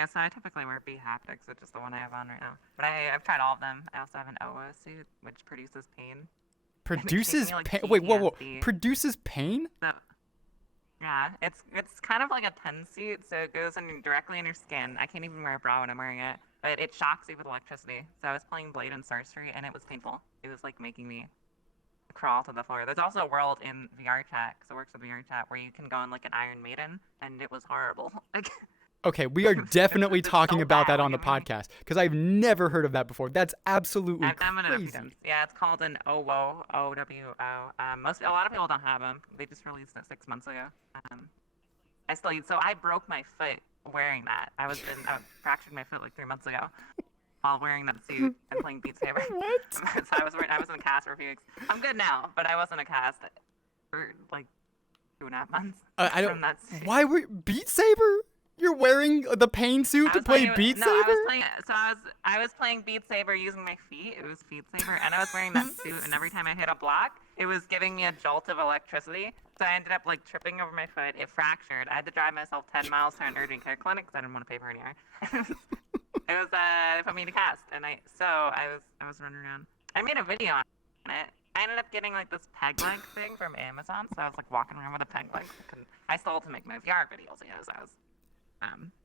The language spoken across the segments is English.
yeah, so I typically wear Beat Haptics, which is the one I have on right now. But I've tried all of them. I also have an OO suit, which produces pain. Produces Me, like, pain? Wait, whoa. PTSD. Produces pain? So, yeah, it's kind of like a pen suit, so it goes directly in your skin. I can't even wear a bra when I'm wearing it, but it shocks you with electricity. So I was playing Blade and Sorcery, and it was painful. It was like making me crawl to the floor. There's also a world in VRChat, because it works with VRChat, where you can go on like an Iron Maiden, and it was horrible. Like, Okay, we are definitely talking so about bad. that on the Like, I mean, podcast because I've never heard of that before. That's absolutely I've done it a few crazy. times. Yeah, it's called an OWO, OWO. A lot of people don't have them. They just released it 6 months ago. I still use. So I broke my foot wearing that. I fractured my foot like 3 months ago while wearing that suit and playing Beat Saber. What? So I was in a cast for a few weeks. I'm good now, but I was in a cast for like 2.5 months I don't. from that suit. Why were Beat Saber? You're wearing the pain suit to play Beat Saber? I was playing Beat Saber using my feet. It was Beat Saber, and I was wearing that suit. And every time I hit a block, it was giving me a jolt of electricity. So I ended up like tripping over my foot. It fractured. I had to drive myself 10 miles to an urgent care clinic because I didn't want to pay for any eye. It was they put me to cast, and I was running around. I made a video on it. I ended up getting like this peg leg thing from Amazon, so I was like walking around with a peg leg. I stole it to make my VR videos. Yeah, so I was.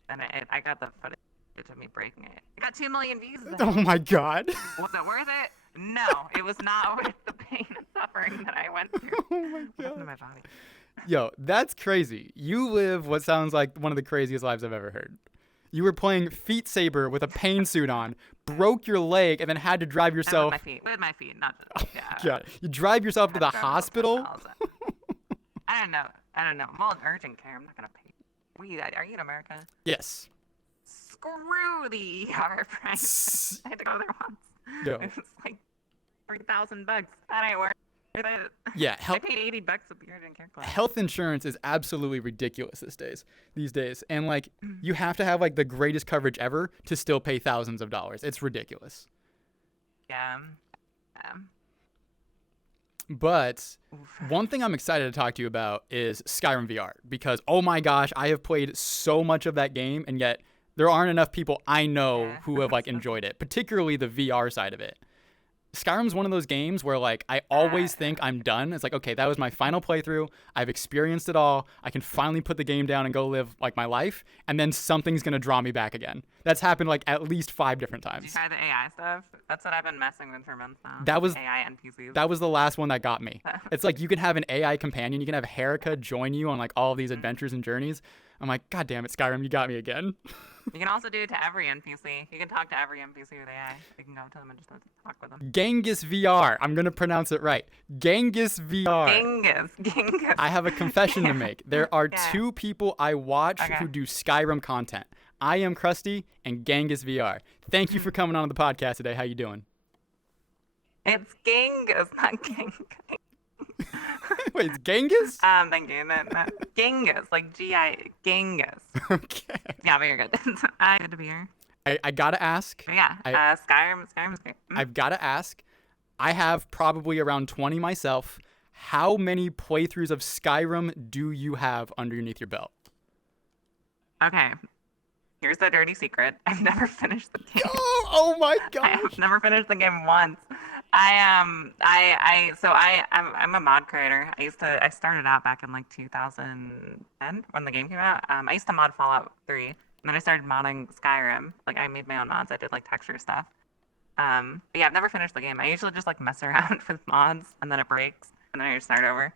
And I got the footage of me breaking it. It got 2 million views. Oh my god. Was it worth it? No, it was not worth the pain and suffering that I went through. Oh my god. To my body. Yo, that's crazy. You live what sounds like one of the craziest lives I've ever heard. You were playing Beat Saber with a pain suit on, broke your leg, and then had to drive yourself. With my feet, not just. Yeah. God, you drive yourself to the hospital. I don't know. I'm all in urgent care. I'm not gonna pay. Are you in America? Yes. Screw the ER price. I had to go there once. Yo. It was like $3,000. That ain't worth it. Yeah, I paid $80 at the urgent care clinic. Health insurance is absolutely ridiculous these days. And like you have to have like the greatest coverage ever to still pay thousands of dollars. It's ridiculous. Yeah. But one thing I'm excited to talk to you about is Skyrim VR because, oh my gosh, I have played so much of that game and yet there aren't enough people I know who have like enjoyed it, particularly the VR side of it. Skyrim's one of those games where like I always think I'm done. It's like, okay, that was my final playthrough. I've experienced it all. I can finally put the game down and go live like my life. And then something's going to draw me back again. That's happened like at least 5 different times. Did you try the AI stuff? That's what I've been messing with for months now. That was AI NPCs. That was the last one that got me. It's like you can have an AI companion. You can have Herika join you on like all of these adventures and journeys. I'm like, God damn it, Skyrim, you got me again. You can also do it to every NPC. You can talk to every NPC with AI. You can go to them and just talk with them. GingasVR. I'm going to pronounce it right. GingasVR. Genghis. I have a confession to make. There are 2 people I watch who do Skyrim content. I am Krusty and GingasVR. Thank you for coming on the podcast today. How you doing? It's Genghis, not Genghis. Wait, it's Genghis? Thank you. Genghis, like Genghis. Okay. Yeah, but you're good. Good to be here. I gotta ask. Yeah, Skyrim's great. I've gotta ask. I have probably around 20 myself. How many playthroughs of Skyrim do you have underneath your belt? Okay. Here's the dirty secret. I've never finished the game. Oh my gosh. I've never finished the game once. I'm a mod creator. I started out back in like 2010 when the game came out. I used to mod Fallout 3, and then I started modding Skyrim. Like I made my own mods. I did like texture stuff. But yeah, I've never finished the game. I usually just like mess around with mods, and then it breaks, and then I just start over.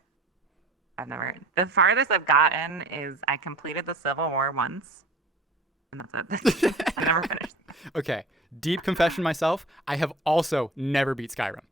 The farthest I've gotten is I completed the Civil War once. And that's it. I never finished. Okay, deep confession myself. I have also never beat Skyrim.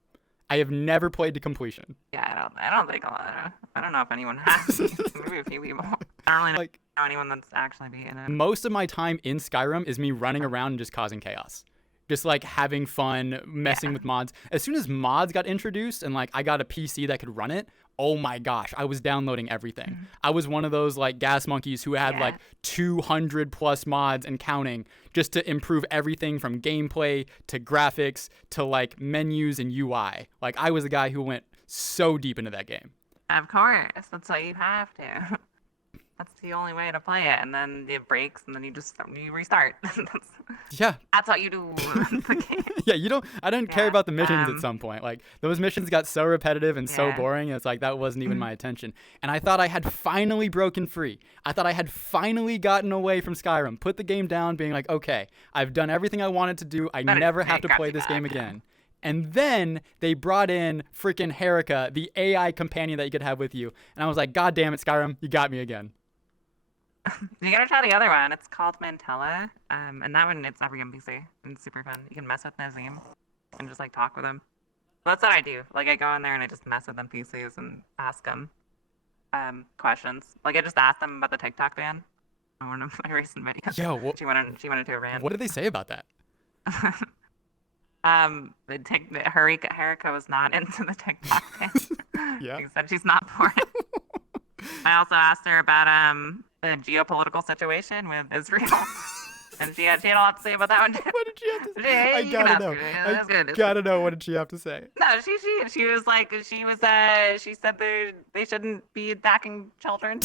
I have never played to completion. Yeah, I don't think a lot. I don't know if anyone has. Maybe a few people. I don't really know anyone that's actually beaten it. Most of my time in Skyrim is me running around and just causing chaos. Just like having fun, messing with mods. As soon as mods got introduced and like I got a PC that could run it, oh my gosh, I was downloading everything. I was one of those like gas monkeys who had like 200 plus mods and counting just to improve everything from gameplay to graphics to like menus and UI. Like I was a guy who went so deep into that game. Of course, that's what you have to. That's the only way to play it, and then it breaks, and then you restart. Yeah. That's what you do in the game. Yeah, I didn't care about the missions at um, some point. Like, those missions got so repetitive and so Yeah. boring, it's like that wasn't even my attention. And I thought I had finally broken free. I thought I had finally gotten away from Skyrim, put the game down, being like, okay, I've done everything I wanted to do. I But never it have to got play you this game back. again. And then they brought in freaking Herika, the AI companion that you could have with you. And I was like, God damn it, Skyrim, you got me again. You gotta try the other one. It's called Mantella. And that one, it's every NPC. And it's super fun. You can mess with Nazim and just like talk with him. So that's what I do. Like I go in there and I just mess with NPCs and ask them questions. Like I just asked them about the TikTok ban on one of my recent videos. Yo, She went into a rant. what did they say about that? Herika was not into the TikTok ban. Yeah. She said she's not for it. I also asked her about the geopolitical situation with Israel, and she had a lot to say about that one too. What did she have to say? Hey, I you can gotta ask know. her. It's good. It's Gotta know, what did she have to say? No, she was like she said they shouldn't be attacking children.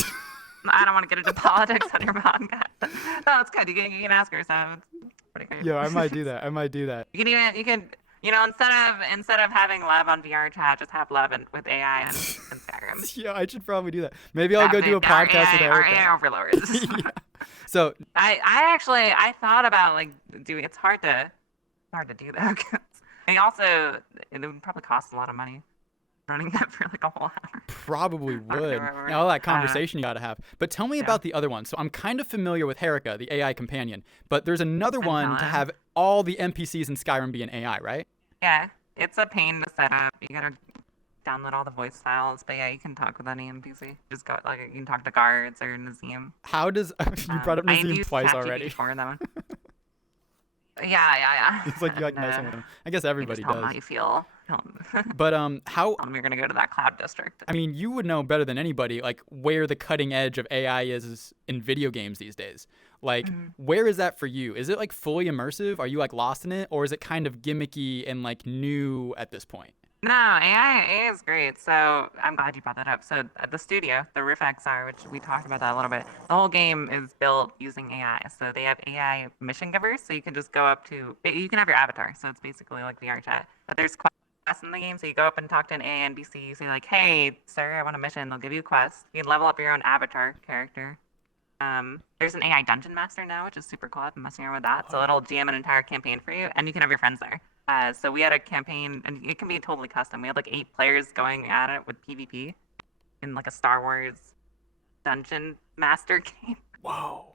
I don't want to get into politics on your podcast. No, it's good. You can ask her. So it's pretty good. Yo, I might do that. You can instead of having love on VRChat, just have love with AI and Skyrim. Yeah, I should probably do that. Maybe I'll go do a podcast with Our Erica. AI overlords. Yeah. So I thought about like doing. It's hard to do that. And also, it would probably cost a lot of money running that for like a whole hour. probably would. Whatever. And all that conversation you gotta have. But tell me about the other one. So I'm kind of familiar with Herika, the AI companion, but there's another one to have all the NPCs in Skyrim be an AI, right? Yeah, it's a pain to set up. You gotta download all the voice files, but yeah, you can talk with any NPC. Just go like you can talk to guards or Nazim. How does you brought up Nazim used twice ChatGPT already? for that one. Yeah. It's like you like messing with him. I guess everybody Tell them how does. you feel. But how? Tell them you're gonna go to that cloud district. I mean, you would know better than anybody, like where the cutting edge of AI is in video games these days. Like, where is that for you? Is it like fully immersive? Are you like lost in it, or is it kind of gimmicky and like new at this point? No, AI is great. So I'm glad you brought that up. So at the studio, the Rift XR, which we talked about that a little bit, the whole game is built using AI. So they have AI mission givers. So you can just go up to, you can have your avatar. So it's basically like VRChat. But there's quests in the game. So you go up and talk to an AI NPC. You say like, hey, sir, I want a mission. They'll give you a quest. You can level up your own avatar character. There's an AI dungeon master now, which is super cool. I've been messing around with that. So it'll GM an entire campaign for you, and you can have your friends there. So we had a campaign, and it can be totally custom. We had like 8 players going at it with PvP in like a Star Wars dungeon master game. Whoa.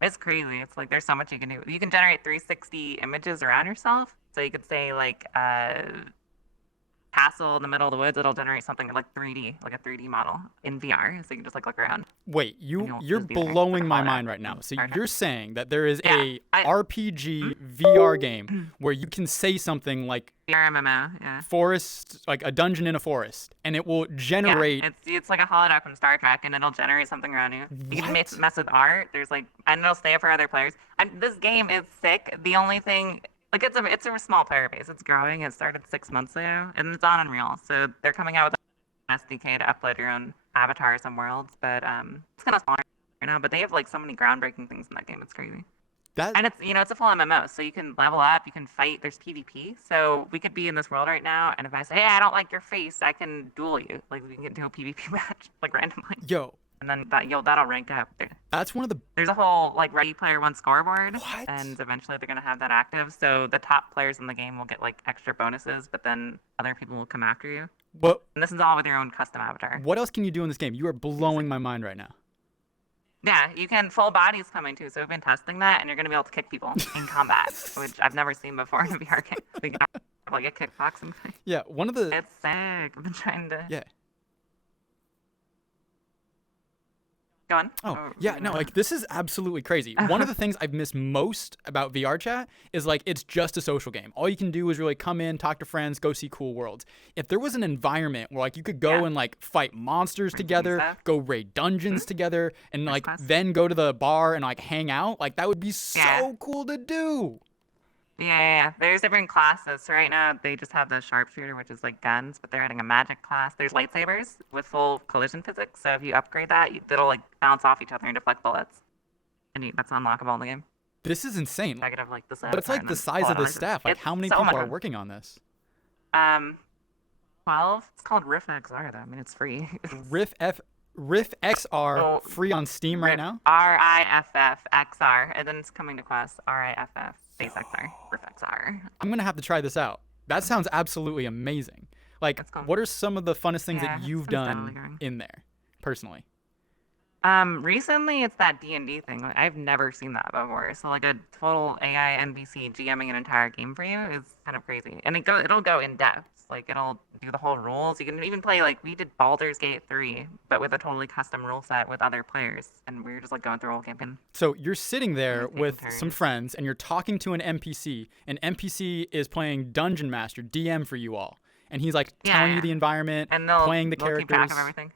It's crazy. It's like there's so much you can do. You can generate 360 images around yourself. So you could say like castle in the middle of the woods. It'll generate something like 3D, like a 3D model in VR. So you can just like look around. Wait, you're just be there. blowing my Call it mind out. right now. So Sorry. you're saying that there is a I- RPG VR game where you can say something like VR MMO, yeah. forest, like a dungeon in a forest, and it will generate. Yeah, it's like a holodeck from Star Trek, and it'll generate something around you. You can What? mess with art. There's like, and it'll stay up for other players. And this game is sick. The only thing, like, it's a small player base. It's growing. It started 6 months ago, and it's on Unreal. So they're coming out with an SDK to upload your own avatars and worlds. But it's kind of small right now. But they have like so many groundbreaking things in that game. It's crazy. And it's it's a full MMO, so you can level up, you can fight. There's PvP, so we could be in this world right now, and if I say, "Hey, I don't like your face," I can duel you. Like we can get into a PvP match, like randomly, Yo, and then that'll rank up. that's one of the. There's a whole like Ready Player One scoreboard, What? and eventually they're gonna have that active. So the top players in the game will get like extra bonuses, but then other people will come after you. What? And this is all with your own custom avatar. What else can you do in this game? You are blowing my mind right now. Yeah, you can full bodies coming too. So we've been testing that, and you're gonna be able to kick people in combat, which I've never seen before in a VR game. We can like a kickboxing thing. Yeah, one of the. It's sick. I've been trying to. Yeah. Go on. Oh, yeah, no, like this is absolutely crazy. One of the things I've missed most about VRChat is like it's just a social game. All you can do is really come in, talk to friends, go see cool worlds. If there was an environment where like you could go and like fight monsters together, stuff. go raid dungeons together, and like quests. then go to the bar and like hang out, like that would be so Yeah. cool to do. Yeah. There's different classes. So right now they just have the sharpshooter, which is like guns, but they're adding a magic class. There's lightsabers with full collision physics. So if you upgrade that, it'll like bounce off each other and deflect bullets. And that's unlockable in the game. This is insane. I could have like But it's like the size of the staff. Like, how many people are working on this? 12. It's called Riff XR though. I mean, it's free. Riff XR free on Steam right now. RIFF XR, and then it's coming to Quest. RIFF Space XR. Riff XR. I'm gonna have to try this out. That sounds absolutely amazing. Like, what are some of the funnest things that you've done in there, personally? Recently it's that D&D thing. Like, I've never seen that before. So like a total AI NPC GMing an entire game for you is kind of crazy. And it'll go in depth. Like it'll do the whole rules. You can even play like we did Baldur's Gate 3, but with a totally custom rule set with other players, and we were just like going through a whole campaign. So you're sitting there with some friends and you're talking to an NPC. An NPC is playing Dungeon Master, DM for you all. And he's like telling you the environment, and playing the characters. Keep track of everything.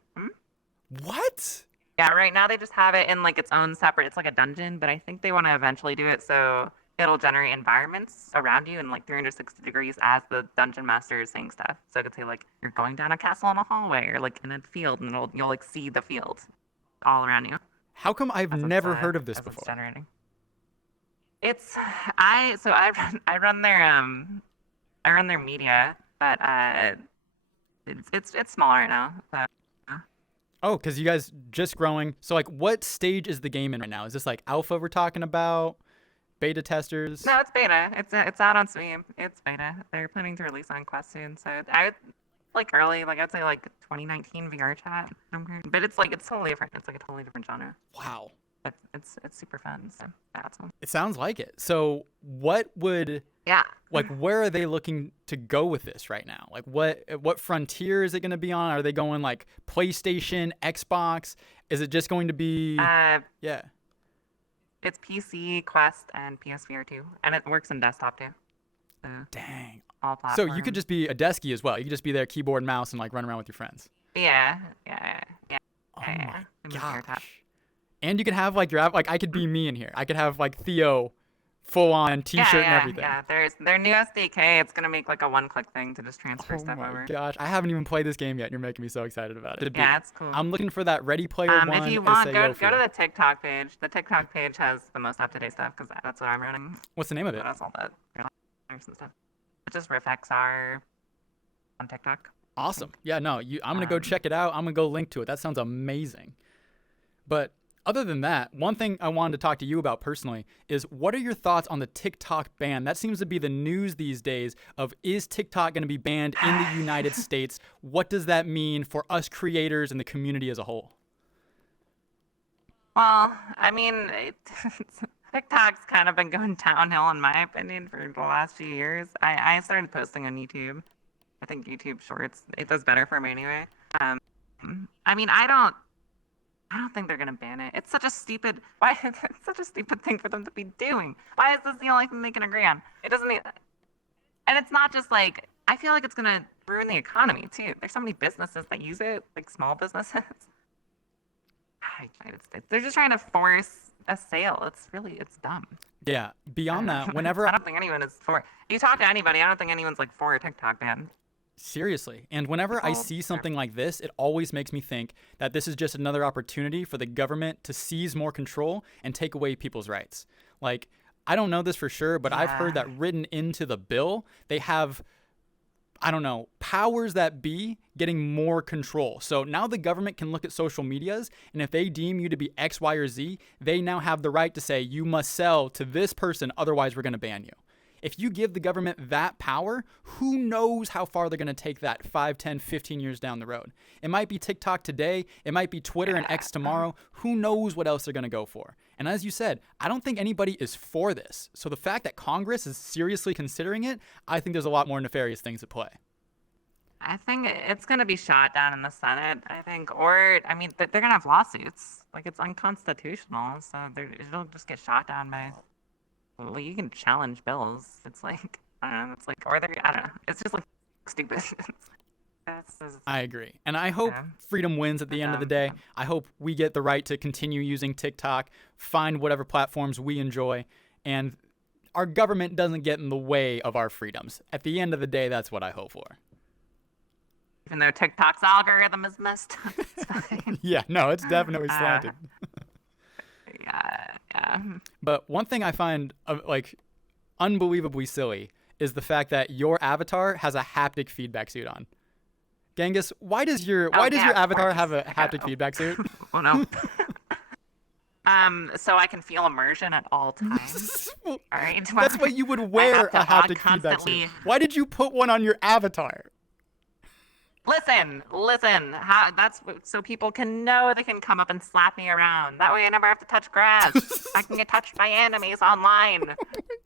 What? Yeah, right now they just have it in like its own separate, it's like a dungeon, but I think they want to eventually do it so it'll generate environments around you in like 360 degrees as the dungeon master is saying stuff. So it could say like you're going down a castle in a hallway or like in a field, and you'll like see the field all around you. How come I've never heard of this before? It's generating. I run their media, but it's small right now. So. Oh, because you guys just growing. So, like, what stage is the game in right now? Is this, like, alpha we're talking about? Beta testers? No, it's beta. It's out on Steam. It's beta. They're planning to release on Quest soon. So, early, like, I'd say, like, 2019 VRChat. But it's totally different. It's, like, a totally different genre. Wow. But it's super fun. So, that's fun. It sounds like it. So, what would... Yeah. Like, where are they looking to go with this right now? Like, what frontier is it going to be on? Are they going, like, PlayStation, Xbox? Is it just going to be... Yeah. It's PC, Quest, and PSVR 2. And it works in desktop, too. So, dang. All platforms. So, you could just be a deskie as well. You could just be there, keyboard and mouse, and, like, run around with your friends. Yeah. Oh, my gosh. And you can have, like, I could be me in here. I could have, like, Theo... full-on T-shirt and everything. Yeah, there's their new SDK. It's gonna make like a one-click thing to just transfer stuff over. Oh my gosh, I haven't even played this game yet. You're making me so excited about it. Yeah, it's cool. I'm looking for that Ready Player One. If you want, go to the TikTok page. The TikTok page has the most up-to-date stuff because that's what I'm running. What's the name of it? That's all that stuff. It's just RiffXR on TikTok. Awesome. Yeah, no, I'm gonna go check it out. I'm gonna go link to it. That sounds amazing. But other than that, one thing I wanted to talk to you about personally is what are your thoughts on the TikTok ban? That seems to be the news these days of is TikTok going to be banned in the United States? What does that mean for us creators and the community as a whole? Well, I mean, TikTok's kind of been going downhill in my opinion for the last few years. I started posting on YouTube. I think YouTube Shorts, it does better for me anyway. I mean, I don't think they're gonna ban it. It's such a stupid thing for them to be doing. Why is this the only thing they can agree on? It doesn't need, and it's not just like, I feel like it's gonna ruin the economy too. There's so many businesses that use it, like small businesses. They're just trying to force a sale. It's dumb. Yeah. Beyond that, whenever I don't think anyone is for. You talk to anybody, I don't think anyone's like for a TikTok ban. Seriously. And whenever I see something like this, it always makes me think that this is just another opportunity for the government to seize more control and take away people's rights. Like, I don't know this for sure, but I've heard that written into the bill, they have, I don't know, powers that be getting more control. So now the government can look at social medias, and if they deem you to be X, Y, or Z, they now have the right to say you must sell to this person, otherwise we're going to ban you. If you give the government that power, who knows how far they're going to take that 5, 10, 15 years down the road. It might be TikTok today. It might be Twitter and X tomorrow. Who knows what else they're going to go for. And as you said, I don't think anybody is for this. So the fact that Congress is seriously considering it, I think there's a lot more nefarious things at play. I think it's going to be shot down in the Senate, I think. Or, I mean, they're going to have lawsuits. Like, it's unconstitutional. So it'll just get shot down by... Well, you can challenge bills. It's like, I don't know. It's like, or I don't know. It's just like stupid. I agree. And I hope freedom wins at the end of the day. I hope we get the right to continue using TikTok, find whatever platforms we enjoy, and our government doesn't get in the way of our freedoms. At the end of the day, that's what I hope for. Even though TikTok's algorithm is messed up, it's fine. Yeah, no, it's definitely slanted. Yeah. But one thing I find like unbelievably silly is the fact that your avatar has a haptic feedback suit on. Genghis, why does your avatar have a haptic feedback suit? Oh no. So I can feel immersion at all times. All right. That's why you would wear a haptic feedback suit. Why did you put one on your avatar? Listen. That's so people can know they can come up and slap me around. That way I never have to touch grass. I can get touched by enemies online.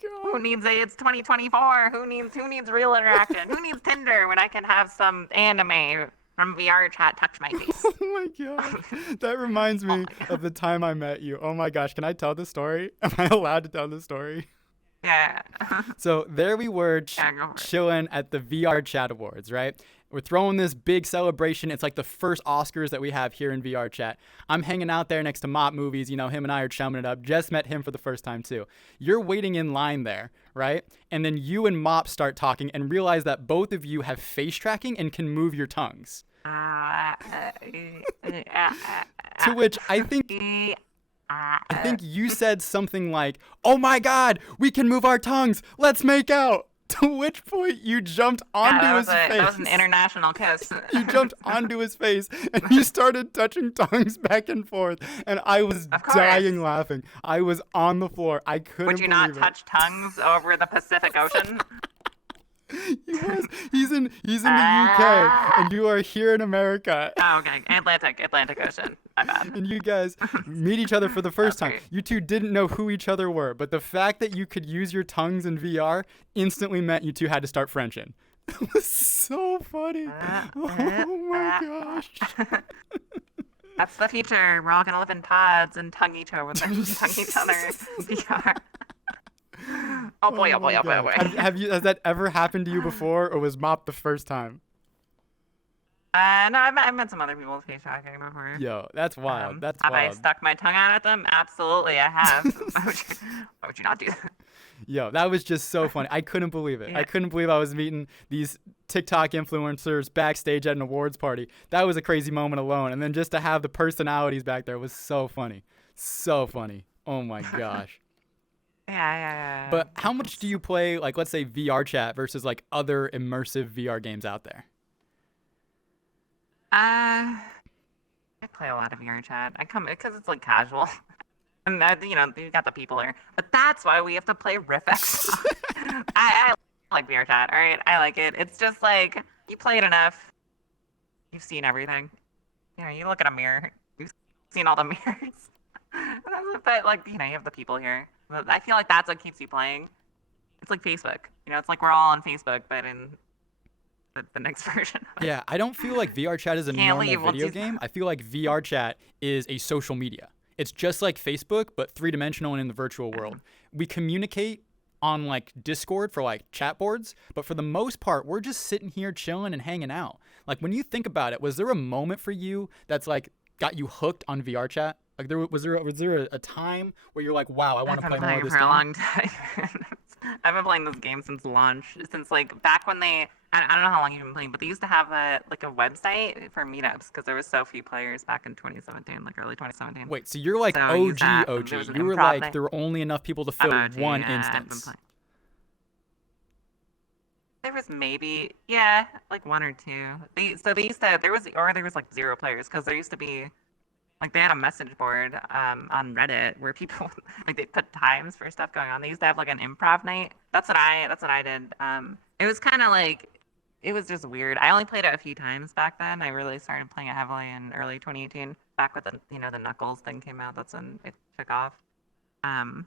Oh Who needs it? It's 2024. Who needs real interaction? Who needs Tinder when I can have some anime from VRChat touch my face? Oh my gosh. That reminds me of the time I met you. Oh my gosh. Can I tell the story? Am I allowed to tell the story? Yeah. So there we were chilling at the VRChat Awards, right? We're throwing this big celebration. It's like the first Oscars that we have here in VRChat. I'm hanging out there next to Mop Movies. You know, him and I are chumming it up. Just met him for the first time, too. You're waiting in line there, right? And then you and Mop start talking and realize that both of you have face tracking and can move your tongues. To which I think you said something like, "Oh my God, we can move our tongues. Let's make out." To which point you jumped onto his face. That was an international kiss. You jumped onto his face and you started touching tongues back and forth. And I was dying laughing. I was on the floor. I couldn't believe it. Would you not touch tongues over the Pacific Ocean? He's in the UK and you are here in America. Oh, okay. Atlantic Ocean. My bad. And you guys meet each other for the first time. You two didn't know who each other were, but the fact that you could use your tongues in VR instantly meant you two had to start Frenching. It was so funny. Oh my gosh. That's the future. We're all gonna live in pods and tongue each other in VR. Oh boy. Has that ever happened to you before, or was Mop the first time? No, I've met some other people with face tracking before. Yo, that's wild. Have I stuck my tongue out at them? Absolutely, I have. Why would you not do that? Yo, that was just so funny. I couldn't believe it. Yeah. I couldn't believe I was meeting these TikTok influencers backstage at an awards party. That was a crazy moment alone. And then just to have the personalities back there was so funny. So funny. Oh my gosh. Yeah. But how much do you play, like, let's say VRChat versus like other immersive VR games out there? I play a lot of VRChat. I come because it's like casual, and you got the people here. But that's why we have to play RiffX. I like VRChat. All right, I like it. It's just like you play it enough, you've seen everything. You look at a mirror, you've seen all the mirrors. But like you have the people here. I feel like that's what keeps you playing. It's like Facebook. It's like we're all on Facebook, but in the next version. Yeah, I don't feel like VRChat is a normal video game. I feel like VRChat is a social media. It's just like Facebook, but three-dimensional and in the virtual world. We communicate on like Discord for like chat boards, but for the most part, we're just sitting here chilling and hanging out. Like when you think about it, was there a moment for you that's like got you hooked on VRChat? Like was there a time where you're like, wow, I want to play more of this game? I've been playing for a long time. I've been playing this game since launch, since like back when I don't know how long you've been playing, but they used to have a website for meetups because there was so few players back in 2017, like early 2017. Wait, so you're like OG. You were like, there were only enough people to fill one instance. There was maybe, like one or two. They used to, there was like 0 players because there used to be, like they had a message board on Reddit where people like they put times for stuff going on. They used to have like an improv night. That's what I did. It was kind of like, it was just weird. I only played it a few times back then. I really started playing it heavily in early 2018. Back with the Knuckles thing came out. That's when it took off. It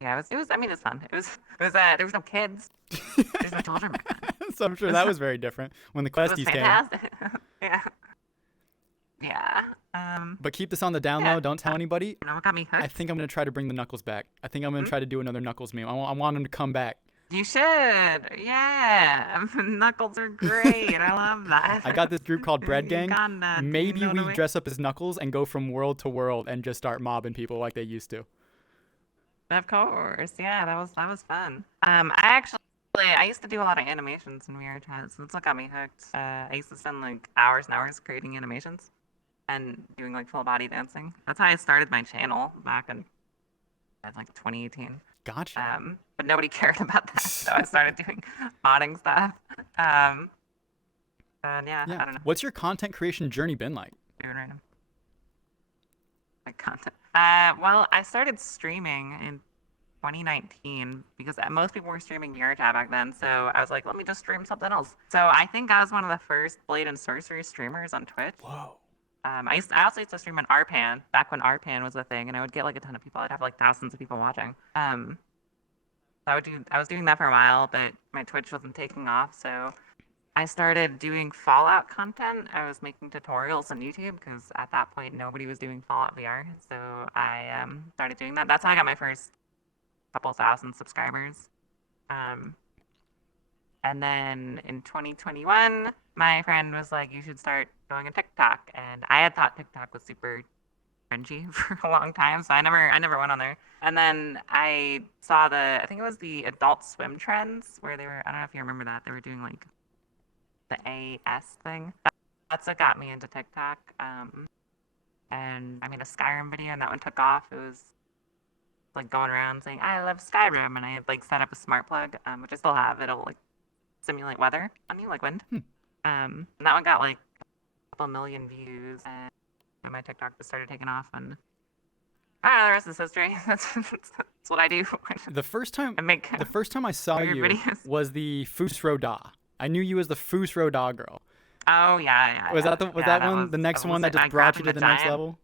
was. I mean, it's fun. It was. There was no kids. There's no children back then. So I'm sure that was very different when the Questies came out. Yeah. But keep this on the down low. Don't tell anybody. What got me hooked? I think I'm gonna try to bring the Knuckles back. I think I'm gonna try to do another Knuckles meme. I want him to come back. You should. Yeah. Knuckles are great. I love that. I got this group called Bread Gang. Maybe we dress up as Knuckles and go from world to world and just start mobbing people like they used to. Of course, yeah, that was fun. I used to do a lot of animations in VRChat, so that's what got me hooked. I used to spend like hours and hours creating animations and doing like full body dancing. That's how I started my channel back in like 2018. Gotcha. But nobody cared about that, so I started doing modding stuff. Um, and yeah, Yeah. I don't know. What's your content creation journey been like? Doing right now. My content. Well, I started streaming in 2019 because most people were streaming VRChat back then. So I was like, let me just stream something else. So I think I was one of the first Blade and Sorcery streamers on Twitch. Whoa. I also used to stream on RPAN back when RPAN was a thing, and I would get like a ton of people. I'd have like thousands of people watching. I was doing that for a while, but my Twitch wasn't taking off, so I started doing Fallout content. I was making tutorials on YouTube because at that point nobody was doing Fallout VR. So I started doing that. That's how I got my first couple thousand subscribers. And then in 2021, my friend was like, "You should start going on TikTok." And I had thought TikTok was super cringy for a long time, so I never went on there. And then I saw I think it was the Adult Swim trends where they were. I don't know if you remember that they were doing like the AS thing. That's what got me into TikTok. And I made a Skyrim video, and that one took off. It was like going around saying I love Skyrim, and I had like set up a smart plug, which I still have. It'll like simulate weather on you, like wind. And that one got like a couple million views, and my TikTok just started taking off, and I don't know, the rest is history. That's what I do. The first time I saw weird you videos. was the Fusro Da. I knew you as the Fusro Da girl. Oh yeah. Was yeah. that Yeah, the one, was- the next that one was that it. just I brought grabbed you to the the next giant- level?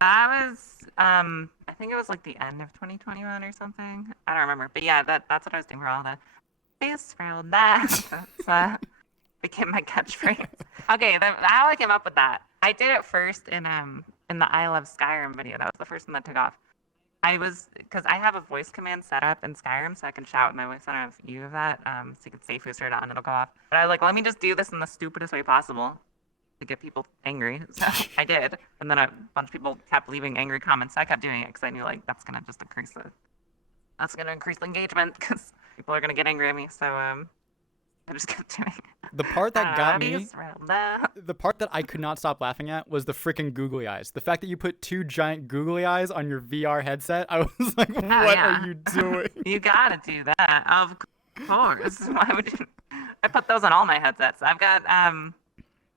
That was I think it was like the end of 2021 or something. I don't remember, but yeah, that's what I was doing for all the Fusro Da. That's became my catchphrase. Okay, how I came up with that. I did it first in the I Love Skyrim video. That was the first one that took off. Because I have a voice command set up in Skyrim, so I can shout my voice. I don't know if you have that, so you can say Fusro Da and it'll go off. But I was like, let me just do this in the stupidest way possible to get people angry. So I did, and then a bunch of people kept leaving angry comments. So I kept doing it because I knew like that's gonna increase the engagement because people are gonna get angry at me. So I just kept doing it. The part that got me, Fusro Da. the part that I could not stop laughing at was the freaking googly eyes. The fact that you put two giant googly eyes on your VR headset, I was like, what yeah. are you doing? You gotta do that, of course. Why would you? I put those on all my headsets. I've got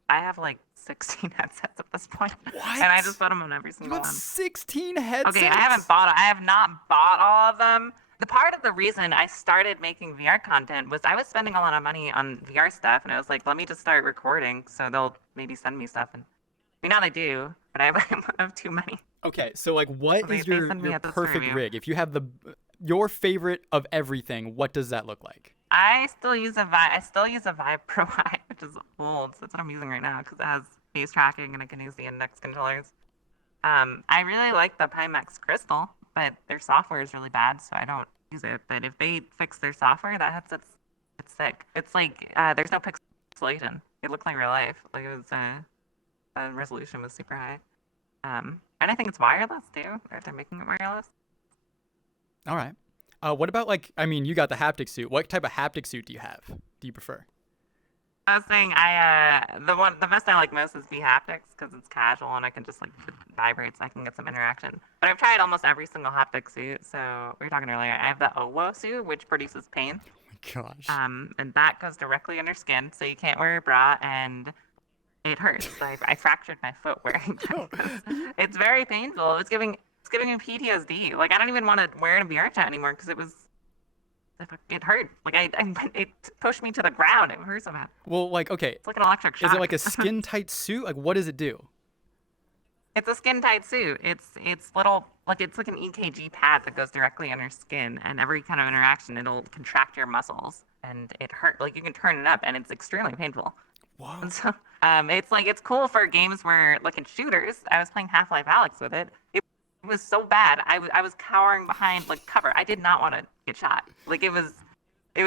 I have like 16 headsets at this point, What? and I just put them on every You single have one. 16 headsets? Okay, I have not bought all of them. The part of the reason I started making VR content was I was spending a lot of money on VR stuff, and I was like, let me just start recording, so they'll maybe send me stuff. And I mean, now they do, but I have too many. Okay, so like, what They is your send me at this perfect review. rig? If you have your favorite of everything, what does that look like? I still use a Vive Pro Eye, which is old. So that's what I'm using right now because it has face tracking and I can use the index controllers. I really like the Pimax Crystal, but their software is really bad, so I don't use it. But if they fix their software, that headset's it's sick. It's like there's no pixelation. It looked like real life. Like it was the resolution was super high. And I think it's wireless too. Or they're making it wireless. All right. What about like, I mean, you got the haptic suit. What type of haptic suit do you have? Do you prefer? I was saying the best I like most is V-Haptics because it's casual and I can just like it vibrates. I can get some interaction. But I've tried almost every single haptic suit. So we were talking earlier. I have the OWO suit, which produces pain. Oh my gosh. And that goes directly under skin, so you can't wear a bra and it hurts. I fractured my foot wearing that. It's very painful. It's giving me PTSD. Like I don't even want to wear it in VRChat anymore because it hurt. Like it pushed me to the ground. It hurt so bad. Well, like, okay, It's like an electric shock. is it like a skin tight suit? Like, what does it do? It's a skin tight suit. It's little it's like an EKG pad that goes directly under skin, and every kind of interaction it'll contract your muscles, and it hurt. Like you can turn it up, and it's extremely painful. Whoa. And so it's cool for games where like in shooters. I was playing Half-Life Alyx with it. It was so bad. I was cowering behind like cover. I did not want to get shot. Like it was they're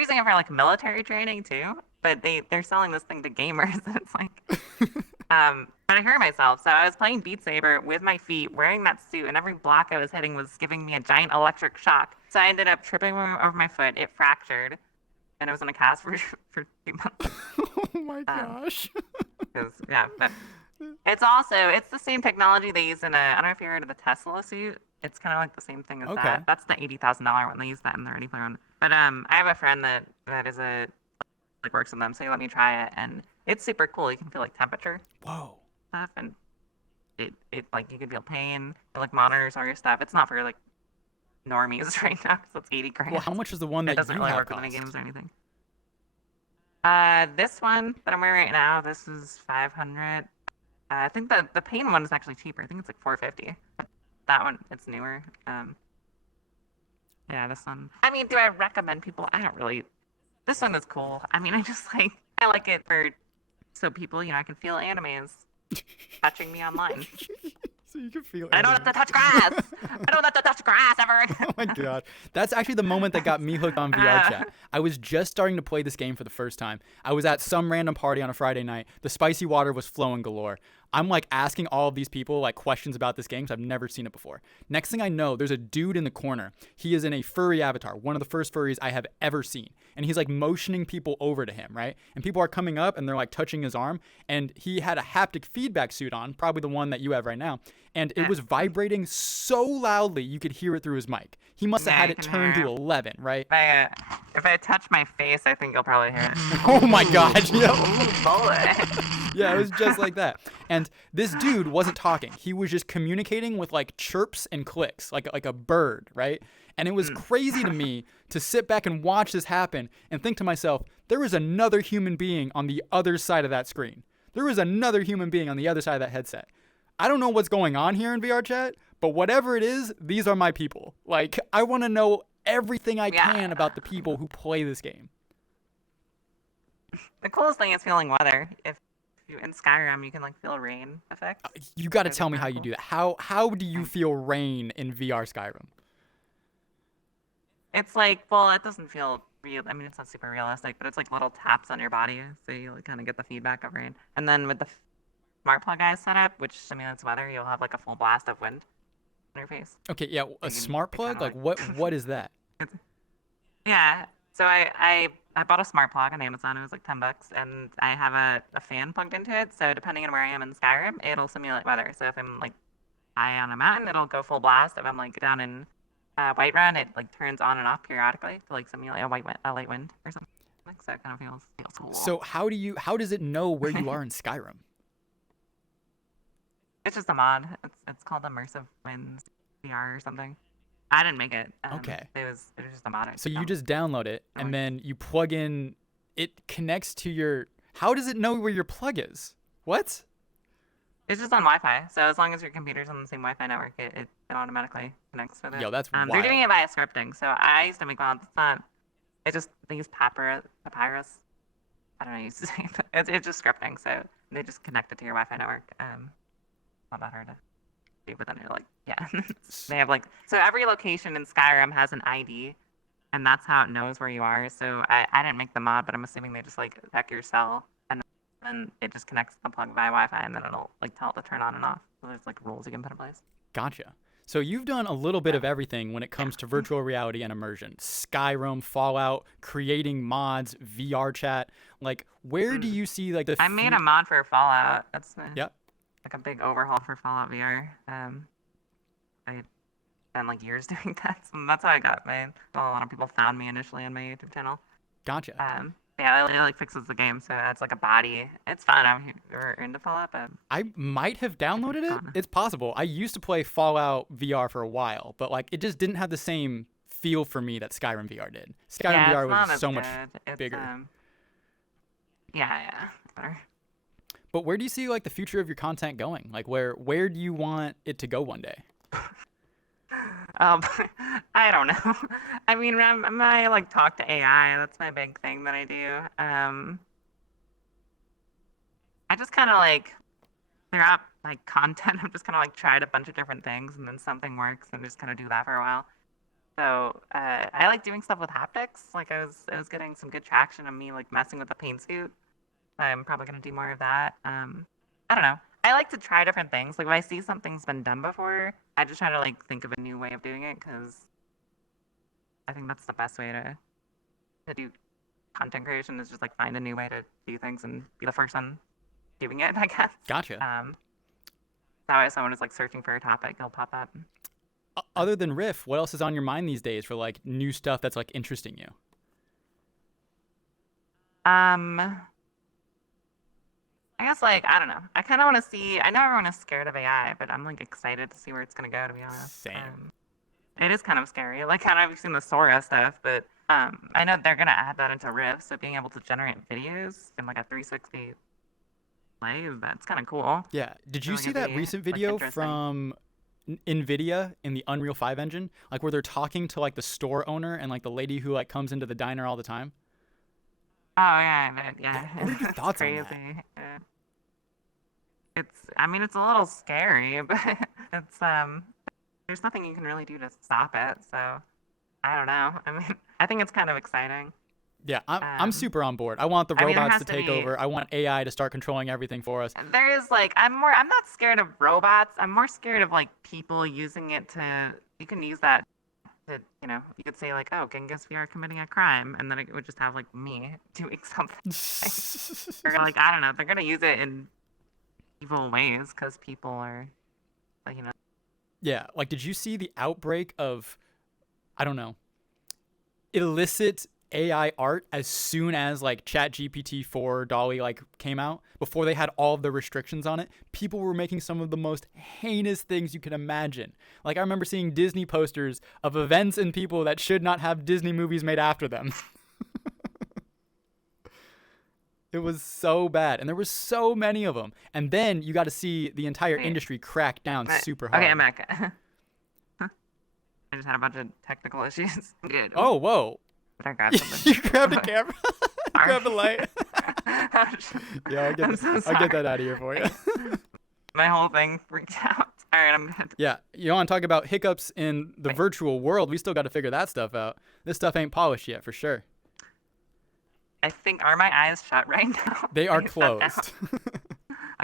using it for like military training too, but they're selling this thing to gamers. And it's like But I hurt myself, so I was playing Beat Saber with my feet, wearing that suit, and every block I was hitting was giving me a giant electric shock. So I ended up tripping over my foot. It fractured, and I was in a cast for 2 months. Oh my gosh. Yeah, but it's the same technology they use in I don't know if you heard of the Tesla suit. It's kind of like the same thing as that. That's the $80,000 one. They use that in the Ready Player One. But I have a friend that is like works with them, so he let me try it, and it's super cool. You can feel like temperature. Whoa. Stuff, and it like you can feel pain. It like monitors all your stuff. It's not for like normies right now because it's $80,000. Well, how much is the one that it doesn't you really have work with any cost? games or anything? This one that I'm wearing right now, this is 500. I think the pain one is actually cheaper. I think it's like 450. That one, it's newer. Yeah, this one. I mean, do I recommend people? I don't really. This one is cool. I mean, I like it so people, I can feel animes touching me online. So you can feel I don't have to touch grass. I don't have to touch grass ever. Oh my god. That's actually the moment that got me hooked on VRChat. I was just starting to play this game for the first time. I was at some random party on a Friday night. The spicy water was flowing galore. I'm like asking all of these people like questions about this game because I've never seen it before. Next thing I know, there's a dude in the corner. He is in a furry avatar, one of the first furries I have ever seen. And he's like motioning people over to him, right? And people are coming up and they're like touching his arm. And he had a haptic feedback suit on, probably the one that you have right now. And it was vibrating so loudly you could hear it through his mic. He must have had it turned to 11, right? If I touch my face, I think you'll probably hear it. Oh my god, yo. Yeah, it was just like that. And this dude wasn't talking. He was just communicating with like chirps and clicks, like a bird, right? And it was crazy to me to sit back and watch this happen and think to myself, there is another human being on the other side of that screen. There is another human being on the other side of that headset. I don't know what's going on here in VRChat, but whatever it is, these are my people. Like, I want to know everything I can about the people who play this game. The coolest thing is feeling weather. If you in Skyrim, you can like feel rain effects. You got to tell me how you do that. How do you feel rain in VR Skyrim? It's like, well, it doesn't feel real. I mean, it's not super realistic, but it's like little taps on your body, so you like, kind of get the feedback of rain. And then with the smart plug I set up, which simulates weather, you'll have like a full blast of wind in your face. Okay, yeah, a smart plug? Like what is that? Yeah, so I bought a smart plug on Amazon. It was like $10, and I have a fan plugged into it. So depending on where I am in Skyrim, it'll simulate weather. So if I'm like high on a mountain, it'll go full blast. If I'm like down in Whiterun, it like turns on and off periodically to like simulate a light wind or something. So it kind of feels cool. So how does it know where you are in Skyrim? It's just a mod. It's called Immersive Winds VR or something. I didn't make it. Okay. It was just a mod. So you just download it and then you plug in. It connects to your. How does it know where your plug is? What? It's just on Wi-Fi. So as long as your computer's on the same Wi-Fi network, it automatically connects with it. Yo, that's wild. They're doing it via scripting. So I used to make mods. It's not. They use papyrus. I don't know how you used to say it. It's just scripting. So they just connect it to your Wi-Fi network. Not that hard to do, but then you're like, yeah. They have like, so every location in Skyrim has an ID, and that's how it knows where you are. So I didn't make the mod, but I'm assuming they just like check your cell, and then it just connects the plug via Wi-Fi, and then it'll like tell it to turn on and off. So there's like rules you can put in place. Gotcha. So you've done a little bit of everything when it comes to virtual reality and immersion. Skyrim, Fallout, creating mods, VRChat. Like, where do you see like the? I made a mod for Fallout. That's Yep. Like a big overhaul for Fallout VR. I spent like years doing that, so that's how I got a lot of people found me initially on my YouTube channel. Gotcha. Yeah, it like fixes the game, so it's like a body. It's fun. We're into Fallout, but I might have downloaded it. It's possible. I used to play Fallout VR for a while, but like it just didn't have the same feel for me that Skyrim VR did. Skyrim VR was so much bigger. Yeah, better. But where do you see like the future of your content going? Like where do you want it to go one day? I don't know. I mean, I like talk to AI. That's my big thing that I do. I just kind of like throughout like content. I'm just kind of like tried a bunch of different things, and then something works, and just kind of do that for a while. So I like doing stuff with haptics. Like I was getting some good traction on me like messing with the paint suit. I'm probably gonna do more of that. I don't know. I like to try different things. Like if I see something's been done before, I just try to like think of a new way of doing it because I think that's the best way to do content creation is just like find a new way to do things and be the first one doing it, I guess. Gotcha. That way, if someone is like searching for a topic, it'll pop up. Other than Riff, what else is on your mind these days for like new stuff that's like interesting you? I guess like I don't know. I kind of want to see. I know everyone is scared of AI, but I'm like excited to see where it's gonna go. To be honest, Same. It is kind of scary. Like kind of I've seen the Sora stuff, but I know they're gonna add that into Riff, so being able to generate videos in like a 360 play, that's kind of cool. Yeah. Did you Really see gonna that be, recent like, video interesting. from NVIDIA in the Unreal 5 engine? Like where they're talking to like the store owner and like the lady who like comes into the diner all the time? Oh yeah, yeah. What are your It's thoughts on crazy. that? Yeah. I mean, it's a little scary, but it's there's nothing you can really do to stop it. So I don't know. I mean, I think it's kind of exciting. Yeah, I'm super on board. I want the I mean, there robots has to to take be- over. I want AI to start controlling everything for us. There is like I'm not scared of robots. I'm more scared of like people using it to. You can use that to, you could say like, oh, GingasVR committing a crime, and then it would just have like me doing something. Or, like I don't know. They're gonna use it in evil ways because people are, like, Yeah, like did you see the outbreak of, I don't know, illicit AI art as soon as like ChatGPT 4 Dolly like came out, before they had all of the restrictions on it? People were making some of the most heinous things you can imagine. Like I remember seeing Disney posters of events and people that should not have Disney movies made after them. It was so bad, and there were so many of them. And then you got to see the entire industry crack down super hard. Okay, I'm back. I just had a bunch of technical issues. Good. Oh, whoa. Better grab something. You grabbed a camera. You grabbed the light. Yeah, I'm so I'll get that sorry. out of here for you. My whole thing freaked out. All right, I'm good. Yeah, you want to talk about hiccups in the virtual world? We still got to figure that stuff out. This stuff ain't polished yet, for sure. I think, are my eyes shut right now? They are Can you shut down? closed.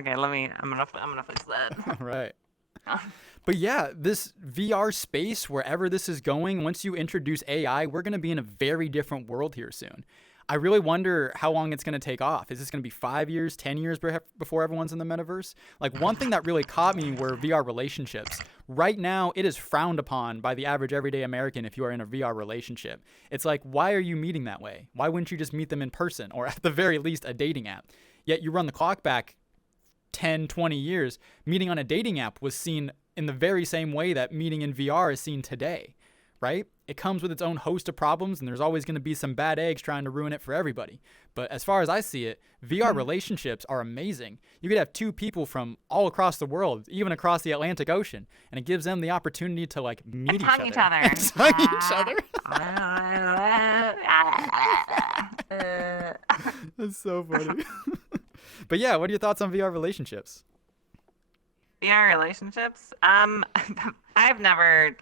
Okay, I'm gonna fix that. All right. But yeah, this VR space, wherever this is going, once you introduce AI, we're going to be in a very different world here soon. I really wonder how long it's going to take off. Is this going to be 5 years, 10 years before everyone's in the metaverse? Like one thing that really caught me were VR relationships. Right now, it is frowned upon by the average everyday American if you are in a VR relationship. It's like, why are you meeting that way? Why wouldn't you just meet them in person, or at the very least a dating app? Yet you run the clock back 10, 20 years, meeting on a dating app was seen in the very same way that meeting in VR is seen today, right? It comes with its own host of problems, and there's always going to be some bad eggs trying to ruin it for everybody. But as far as I see it, VR relationships are amazing. You could have two people from all across the world, even across the Atlantic Ocean, and it gives them the opportunity to like meet each other. Tongue each other. Tongue each other. That's so funny. But yeah, what are your thoughts on VR relationships? VR relationships? I've never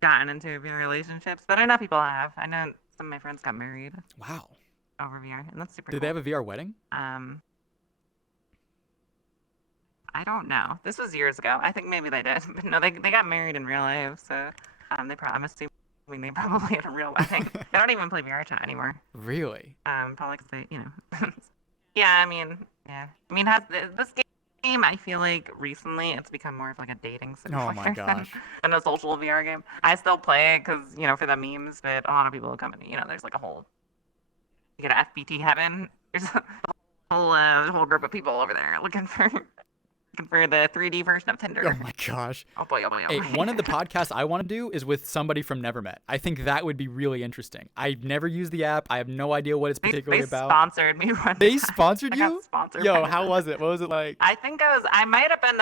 gotten into VR relationships, but I know people have. I know some of my friends got married Wow. over VR, and that's super Did cool. they have a VR wedding? I don't know. This was years ago. I think maybe they did. But no, they got married in real life, so I'm assuming they probably had a real wedding. They don't even play VRChat anymore. Really? Probably because they, Yeah, I mean, yeah. I mean, this game, I feel like recently it's become more of like a dating simulator. Oh my gosh. than a social VR game. I still play it because, for the memes, but a lot of people come in, there's like you get an FBT heaven. There's a whole group of people over there looking for the 3D version of Tinder. Oh my gosh. Oh boy, oh boy, oh boy. Hey, one of the podcasts I want to do is with somebody from Never Met. I think that would be really interesting. I've never used the app. I have no idea what it's particularly They about. sponsored me one They time. sponsored I you? got sponsored Yo, by how them. was it? What was it like? I think I might have been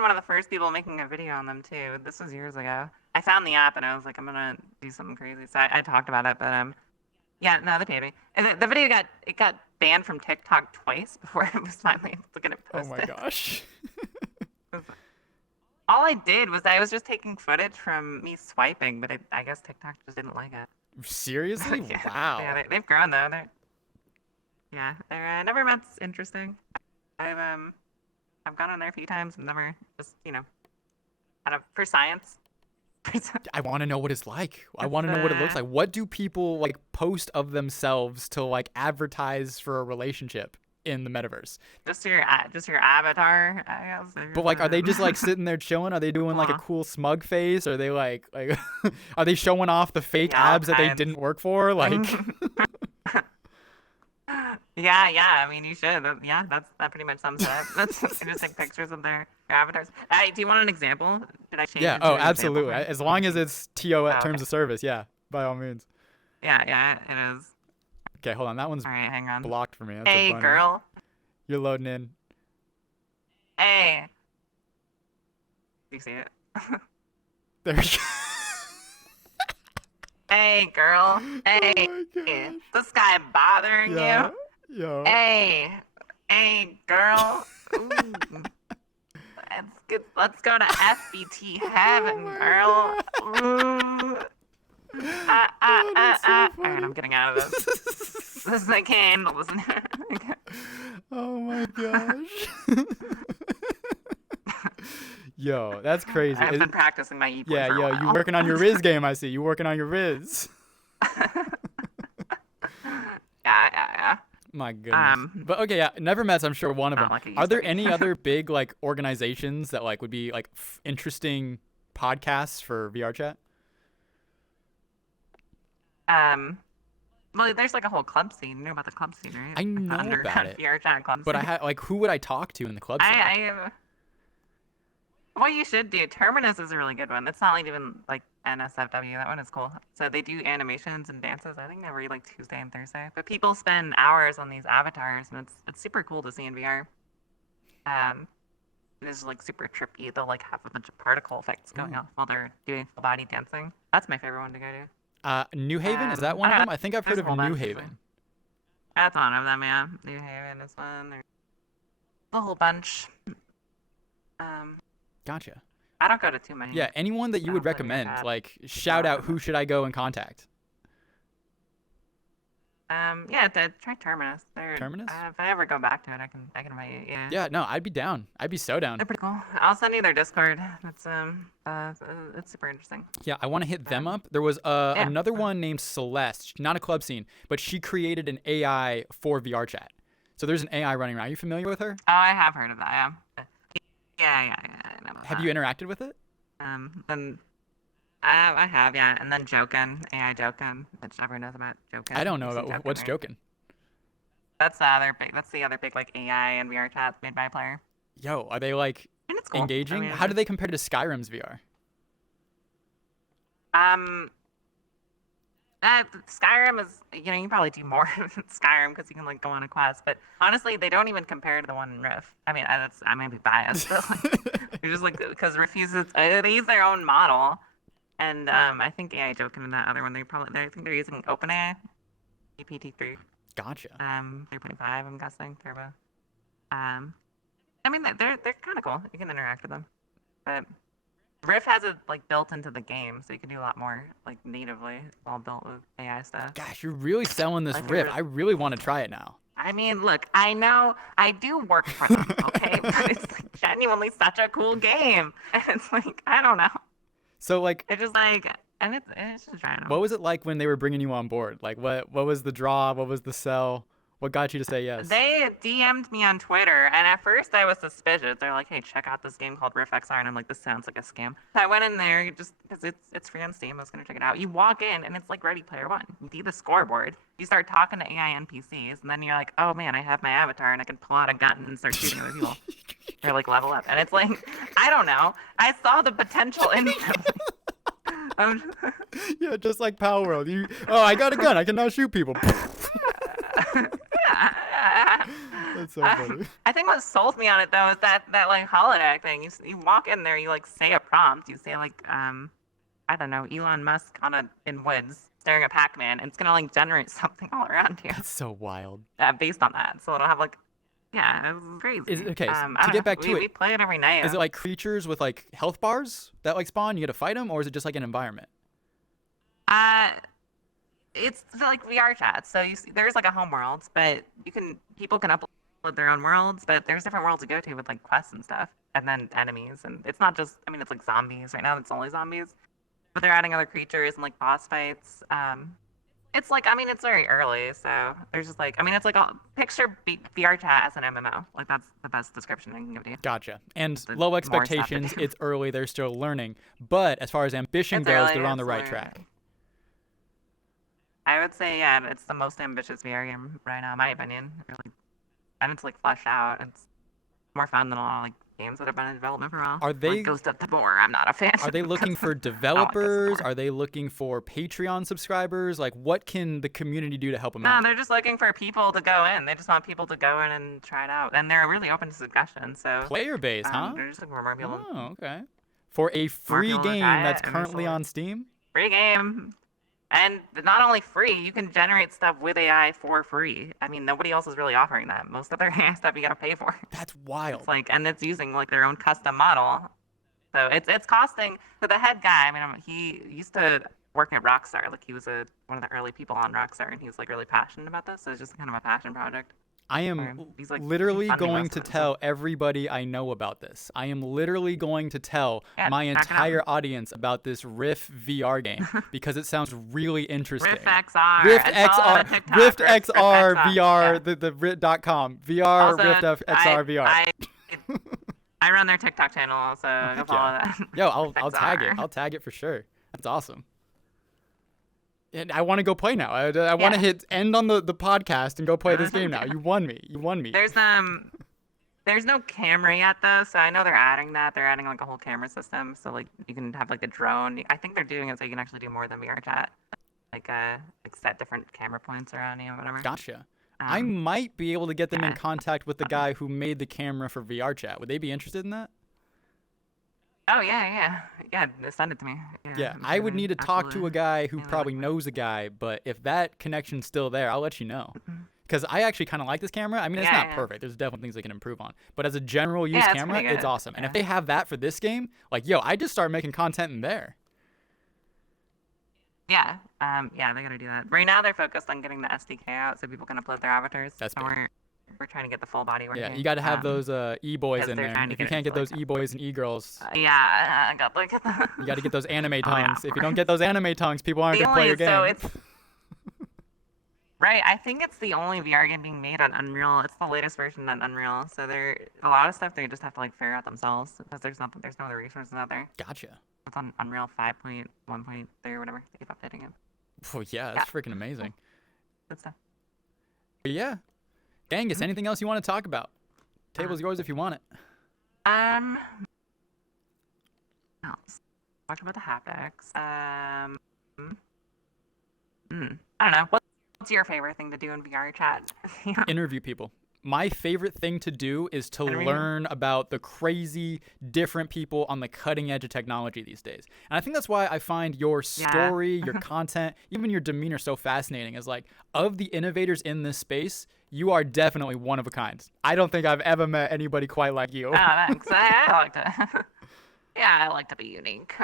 one of the first people making a video on them too. This was years ago. I found the app and I was like, I'm gonna do something crazy. So I talked about it, but yeah, no, they paid me. And the video got banned from TikTok twice before it was finally gonna post. Oh my gosh. All I did was I was just taking footage from me swiping, but I guess TikTok just didn't like it. Seriously? Yeah, Wow. Yeah, they've grown though. They're Never Met's interesting. I've I've gone on there a few times and never just kind of for science. I want to know what it's like. I want to know what it looks like. What do people like post of themselves to like advertise for a relationship in the metaverse? Just your avatar, I guess. But like, are they just like sitting there chilling? Are they doing like a cool smug face? Are they like are they showing off the fake abs that they didn't work for? Like, yeah. I mean, you should. That pretty much sums it up. That's just take pictures of their avatars. Hey, do you want an example? Did I change? Yeah. it to Oh, an absolutely. example? As long as it's TO at terms Okay. of service. Yeah, by all means. Yeah, it is. Okay, hold on. That one's All right, hang on. blocked for me. That's Hey, a bummer. girl. You're loading in. Hey. Do you see it? There we go. Hey, girl. Hey. Oh my gosh. This guy bothering Yeah. you? Yo. Hey, girl. Ooh. Let's go to FBT heaven, girl. Ooh. that's so All right, funny. I'm getting out of this. This is I can't handle this. Oh my gosh. Yo, that's crazy. I've been practicing my E. Yeah, for a yo, while. you working on your Riz game, I see. You working on your Riz. Yeah. My goodness. But okay, yeah, never met. I'm sure one of Not them. like it used Are to there be. any other big like organizations that like would be like interesting podcasts for VRChat? Well, there's like a whole club scene. You know about the club scene, right? I know about it. VRChat club But I scene. had like, who would I talk to in the club scene? What you should do, Terminus is a really good one. It's not like even like NSFW. That one is cool. So they do animations and dances. I think every like Tuesday and Thursday. But people spend hours on these avatars, and it's super cool to see in VR. It's like super trippy. They'll like have a bunch of particle effects going off while they're doing full body dancing. That's my favorite one to go to. New Haven, is that one of them? I think I've heard there's of a whole New bunch of Haven. them. That's one of them, yeah. New Haven is one. There's a whole bunch. Gotcha. I don't go to too many. Yeah, anyone that you would Probably recommend, VRChat. like shout out who should I go and contact? Yeah, try Terminus. Terminus? If I ever go back to it, I can invite you. Yeah. Yeah, no, I'd be down. I'd be so down. They're pretty cool. I'll send you their Discord. It's super interesting. Yeah, I want to hit them up. There was another one named Celeste, not a club scene, but she created an AI for VRChat. So there's an AI running around. Are you familiar with her? Oh, I have heard of that. Yeah. I know about Have that. you interacted with it? Then I have, yeah. And then Jokin, AI Jokin, which everyone knows about Jokin. I don't know You've seen about Jokin, what's right? joking. That's the other big. That's the other big like AI and VR chats made by a player. Yo, are they like And it's cool. engaging? I mean, How do they compare to Skyrim's VR? Skyrim is, you can probably do more in Skyrim because you can like go on a quest, but honestly, they don't even compare to the one in Rift. I mean, I may be biased, but like, they're just like because Rift uses they use their own model, and I think AI Joking in that other one I think they're using OpenAI, GPT-3, Gotcha. 3.5, I'm guessing Turbo. I mean they're kind of cool. You can interact with them, but Rift has it like built into the game, so you can do a lot more like natively, all built with AI stuff. Gosh, you're really selling this My Rift. favorite- I really want to try it now. I mean, look, I know I do work for them, okay? But it's like genuinely such a cool game. And it's like, I don't know. So like, It's just like, and it's just trying to. what was it like when they were bringing you on board? Like, what was the draw? What was the sell? What got you to say yes? They DM'd me on Twitter, and at first I was suspicious. They're like, "Hey, check out this game called Rift XR," and I'm like, "This sounds like a scam." So I went in there just because it's free on Steam. I was gonna check it out. You walk in, and it's like Ready Player One. You see the scoreboard. You start talking to AI NPCs, and then you're like, "Oh man, I have my avatar, and I can pull out a gun and start shooting other people." They're like level up, and it's like, I don't know. I saw the potential in them. Yeah, just like Power World. I got a gun. I can now shoot people. That's so funny. I think what sold me on it though is that like holodeck thing. You walk in there, you like say a prompt. You say like I don't know, Elon Musk in woods staring at Pac-Man, and it's gonna like generate something all around you That's so wild. based on that. So it'll have like, yeah, it was crazy. Okay, so I to don't get know. back to we it, play it every night. is it like creatures with like health bars that like spawn? You got to fight them, or is it just like an environment? It's like VR chat. So you see, there's like a home world, but people can upload with their own worlds, but there's different worlds to go to with like quests and stuff, and then enemies, and it's not just. I mean, it's like zombies right now. It's only zombies, but they're adding other creatures and like boss fights. It's like, I mean, it's very early, so there's just like, I mean, it's like a picture VRChat as an MMO. Like that's the best description I can give you. Gotcha. And The low more stuff to expectations. do. It's early. They're still learning. But as far as ambition It's goes, early, they're on the it's right early. track. I would say, yeah, it's the most ambitious VR game right now, in my opinion. Really, and it's like fleshed out. It's more fun than a lot of like games that have been in development for a while. Are they- like Ghost of Tabor? I'm not a fan. Are they looking for I don't like Ghost of developers? Tabor. Are they looking for Patreon subscribers? Like, what can the community do to help them No, out? they're just looking for people to go in. They just want people to go in and try it out, and they're really open to suggestions. So Player base, huh? they're just looking for more people. Oh, okay. For a free people to game try it, that's and currently so- on Steam? Free game. And not only free, you can generate stuff with AI for free. I mean, nobody else is really offering that. Most of their AI stuff you gotta pay for. That's wild. It's like, and it's using like their own custom model. So it's costing. So the head guy, I mean, he used to work at Rockstar. Like he was one of the early people on Rockstar, and he was like really passionate about this. So it's just kind of a passion project. I am He's, like, literally funding going most to of it, so- tell everybody I know about this. I am literally going to tell Yeah, my check it out. entire audience about this Rift VR game because it sounds really interesting. Rift XR. Rift It's all on XR, TikTok. Rift XR XR, VR, yeah. the Rit.com, VR Also, Rift XR VR. I run their TikTok channel, so go heck follow that. Yo, I'll tag it. XR. I'll tag it for sure. That's awesome. And I want to go play now. I want to Yeah. hit end on the podcast and go play this game now. You won me. You won me. There's no camera yet though, so I know they're adding that. They're adding like a whole camera system, so like you can have like a drone. I think they're doing it so you can actually do more than VRChat, like set different camera points around you or whatever. Gotcha. I Um, might be able to get them in yeah. contact with the guy who made the camera for VRChat. Would they be interested in that? Oh yeah. Send it to me. Yeah, I would need to talk to a absolutely. guy who Yeah, probably like- knows a guy, but if that connection's still there, I'll let you know. Mhm. Because I actually kind of like this camera. I mean, it's Yeah, not yeah. perfect. There's definitely things they can improve on. But as a general use Yeah, it's camera, pretty it's good. awesome. And if Yeah. they have that for this game, like, yo, I just start making content in there. Yeah, they gotta do that. Right now they're focused on getting the SDK out so people can upload their avatars. That's so big. we're trying to get the full body working. Yeah, you got to have Um, those e-boys because in they're there. trying to If you get it can't get into, those like, e-boys and e-girls, Yeah, I got like. you got to get those anime Oh, yeah, tongues. If you of don't get those anime tongues, people aren't The going to play your only- game. so it's right. I think it's the only VR game being made on Unreal. It's the latest version on Unreal. So there a lot of stuff they just have to like figure out themselves because there's no other resources out there. Gotcha. It's on Unreal 5.1.3 or whatever. They keep updating it. Oh, yeah, that's freaking amazing. Good stuff. But yeah. Genghis, anything else you want to talk about? Table's yours if you want it. Else. Talk about the haptics. I don't know. What's your favorite thing to do in VR chat? Interview people. My favorite thing to do is to Interview? learn about the crazy, different people on the cutting edge of technology these days. And I think that's why I find your story, your content, even your demeanor so fascinating. Is like, of the innovators in this space, you are definitely one of a kind. I don't think I've ever met anybody quite like you. Oh, thanks. I like to. Yeah, I like to be unique.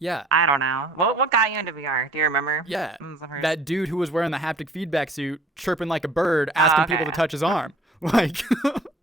Yeah. I don't know. What got you into VR? Do you remember? Yeah, When was the first- that dude who was wearing the haptic feedback suit, chirping like a bird, asking people to touch his arm. Like,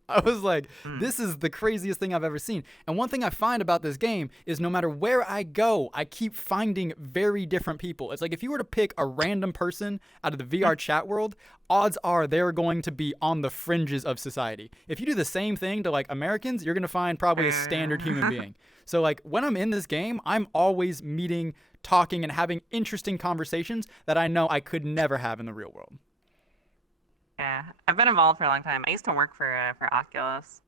I was like, this is the craziest thing I've ever seen. And one thing I find about this game is no matter where I go, I keep finding very different people. It's like if you were to pick a random person out of the VR chat world, odds are they're going to be on the fringes of society. If you do the same thing to like Americans, you're going to find probably a standard human being. So like when I'm in this game, I'm always meeting, talking, and having interesting conversations that I know I could never have in the real world. Yeah, I've been involved for a long time. I used to work for Oculus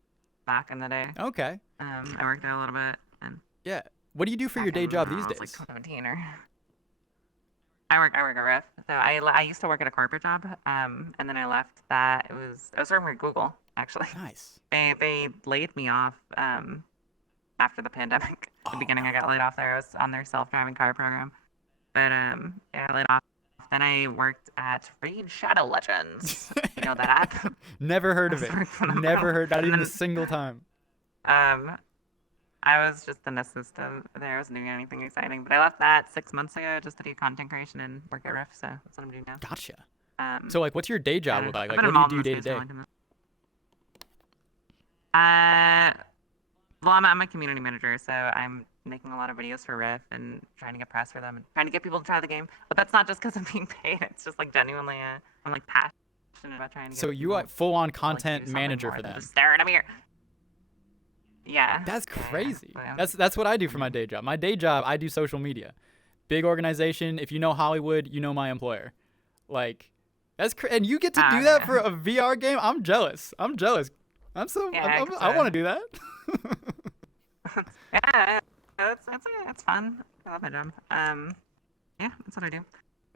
back in the day. Okay. I worked there a little bit, and Yeah. What do you do for your back day in, job I these was, days? Like 17 or. I work at Rift. So I used to work at a corporate job, and then I left that. I was working for Google actually. Nice. They laid me off after the pandemic. At the beginning, I got laid off there. I was on their self-driving car program, but yeah, I got laid off. Then I worked at Raid Shadow Legends. You know that app? Never heard of I it. was working for them. Never heard, not And even a then- single time. I was just an assistant there. I wasn't doing anything exciting, but I left that 6 months ago just to do content creation and work at Rift. So that's what I'm doing now. Gotcha. Um, So like, what's your day job yeah, look like? I've Like, been what do you involved do in day this to space for a day? long time now. Uh, well, I'm a community manager, so I'm making a lot of videos for Riff and trying to get press for them and trying to get people to try the game. But that's not just because I'm being paid. It's just like genuinely, I'm like passionate about trying to get So you are full-on content manager for them. Just stare at me. Yeah. That's crazy. Yeah. That's what I do for my day job. My day job, I do social media. Big organization. If you know Hollywood, you know my employer. Like, and you get to do that for a VR game. I'm jealous. I want to do that. Yeah, it's fun. I love my job. Yeah, that's what I do.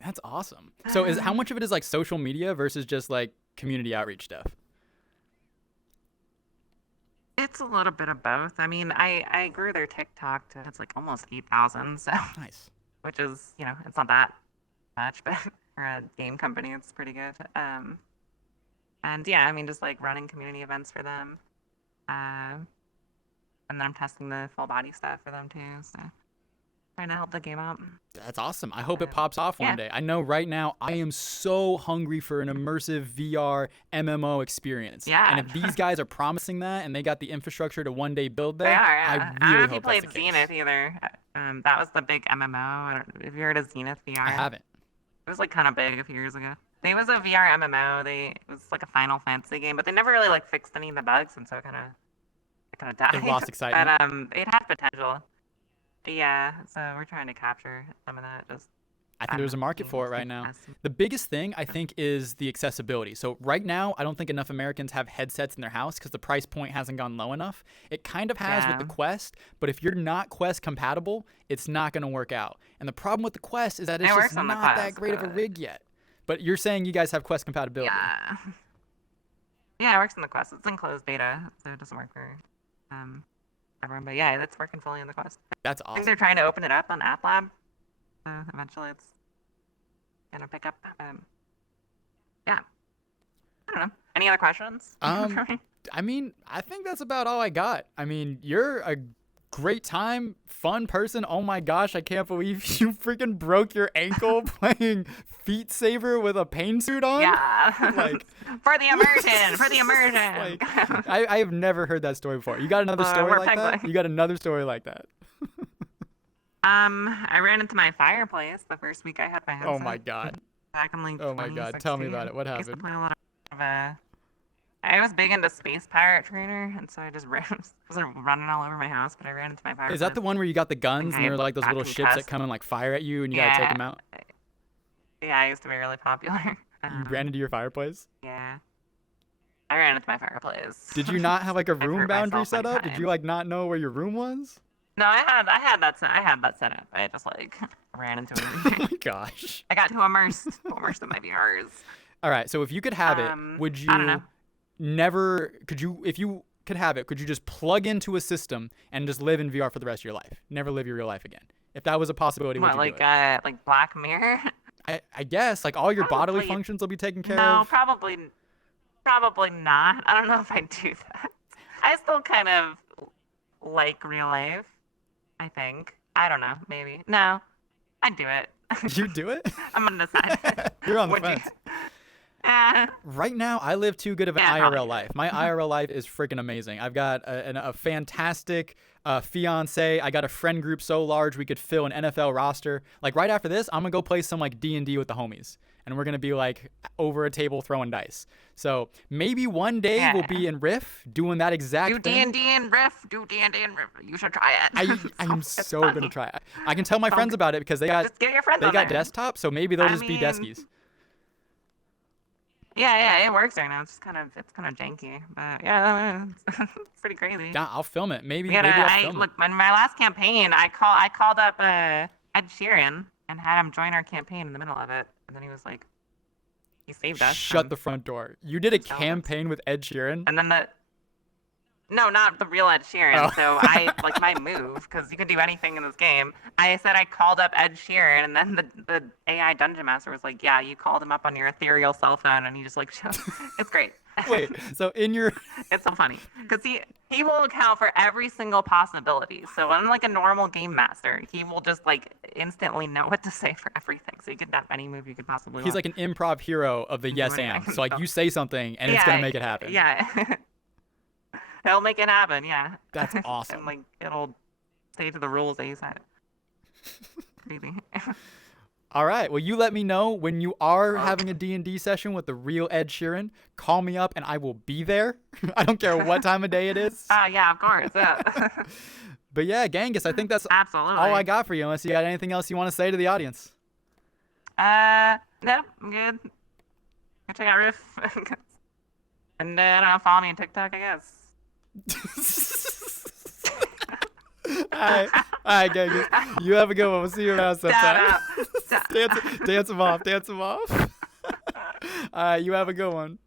That's awesome. So how much of it is like social media versus just like community outreach stuff? It's a little bit of both. I mean, I grew their TikTok to it's like almost 8,000, so Nice. which is, you know, it's not that much, but for a game company, it's pretty good. And yeah, I mean, just like running community events for them. And then I'm testing the full body stuff for them too, so trying to help the game out. That's awesome. I hope it pops off one day. I know right now I am so hungry for an immersive VR MMO experience. Yeah. And if these guys are promising that and they got the infrastructure to one day build that, They are. I don't really know if you hope played that's the case. Zenith either. That was the big MMO. Have you heard of Zenith VR? I haven't. It was like kind of big a few years ago. It was a VR MMO. It was like a Final Fantasy game, but they never really like fixed any of the bugs, and so it kind of died. It lost excitement. But it had potential. Yeah, so we're trying to capture some of that. I think there's a market for it right now. The biggest thing, I think, is the accessibility. So right now, I don't think enough Americans have headsets in their house because the price point hasn't gone low enough. It kind of has with the Quest, but if you're not Quest compatible, it's not going to work out. And the problem with the Quest is that it's just not that great of a rig yet. But you're saying you guys have Quest compatibility. Yeah. Yeah, it works in the Quest. It's in closed beta, so it doesn't work for everyone. But yeah, it's working fully in the Quest. That's I awesome. think they're trying to open it up on App Lab. So eventually it's gonna pick up. Yeah. I don't know. Any other questions? I mean, I think that's about all I got. I mean, you're a great time, fun person. Oh my gosh, I can't believe you freaking broke your ankle playing Feet Saver with a pain suit on. Yeah. Like, for the immersion. For the immersion. Like, I have never heard that story before. You got another story like that? You got another story like that? I ran into my fireplace the first week I had my headset. Oh my god. Back in like Oh my god. Tell me about it. What I used to happened? play a lot of I was big into Space Pirate Trainer, and so I just was running all over my house, but I ran into my fireplace. Is that the one where you got the guns and they're like those little ships that come and like fire at you and you gotta take them out? Yeah, I used to be really popular. You ran into your fireplace? Yeah. I ran into my fireplace. Did you not have like a room hurt boundary myself set many up? Did you like not know where your room was? No, I had that set up. I just like ran into Oh it. my gosh. I got too immersed in my VRs. All right, so if you could have it, would you I don't know. if you could have it, could you just plug into a system and just live in VR for the rest of your life? Never live your real life again. If that was a possibility, would you do it? Like Black Mirror? I guess like all your bodily Probably- functions will be taken care No, of. probably not. I don't know if I'd do that. I still kind of like real life, I think. I don't know, maybe. No, I'd do it. You do it? I'm gonna decide. You're on the Would you? fence. Right now, I live too good of an Yeah, IRL probably. life. My IRL life is freaking amazing. I've got a fantastic fiance. I got a friend group so large we could fill an NFL roster. Like right after this, I'm gonna go play some like D&D with the homies, and we're gonna be like over a table throwing dice. So maybe one day we'll be in Riff doing that exact Do thing. D&D and Riff. You should try it. I am It's so funny. gonna try it. I can tell my friends about it because they got Just get your friends on there. desktops, so maybe they'll I just be mean, deskies. Yeah, it works right now. It's kind of janky, but yeah, it's pretty crazy. Yeah, I'll film it. Maybe Yeah, I'll film it. look, in my last campaign, I called up Ed Sheeran and had him join our campaign in the middle of it, and then he was like, he saved us. Shut the front door. You did a Skeletons. campaign with Ed Sheeran? And then no, not the real Ed Sheeran. Oh. So I like my move, because you can do anything in this game. I said I called up Ed Sheeran, and then the AI dungeon master was like, yeah, you called him up on your ethereal cell phone, and he just like showed. It's great. Wait, so in your It's so funny because he will account for every single possibility. So unlike a normal game master, he will just like instantly know what to say for everything. So you could have any move you could possibly. he's want. like an improv hero of the yes Doing and. it. So like you say something and it's gonna make it happen. Yeah. He'll make it happen. Yeah. That's awesome. And like it'll stay to the rules that you said. Crazy. All right. Well, you let me know when you are having a D&D session with the real Ed Sheeran. Call me up and I will be there. I don't care what time of day it is. Yeah, of course. Yeah. But yeah, Genghis, I think that's Absolutely. all I got for you. Unless you got anything else you want to say to the audience. No, I'm good. Go check out Riff. And I don't know, follow me on TikTok, I guess. All right, Genghis. You have a good one. We'll see you around sometime. Dance him off. All right, you have a good one.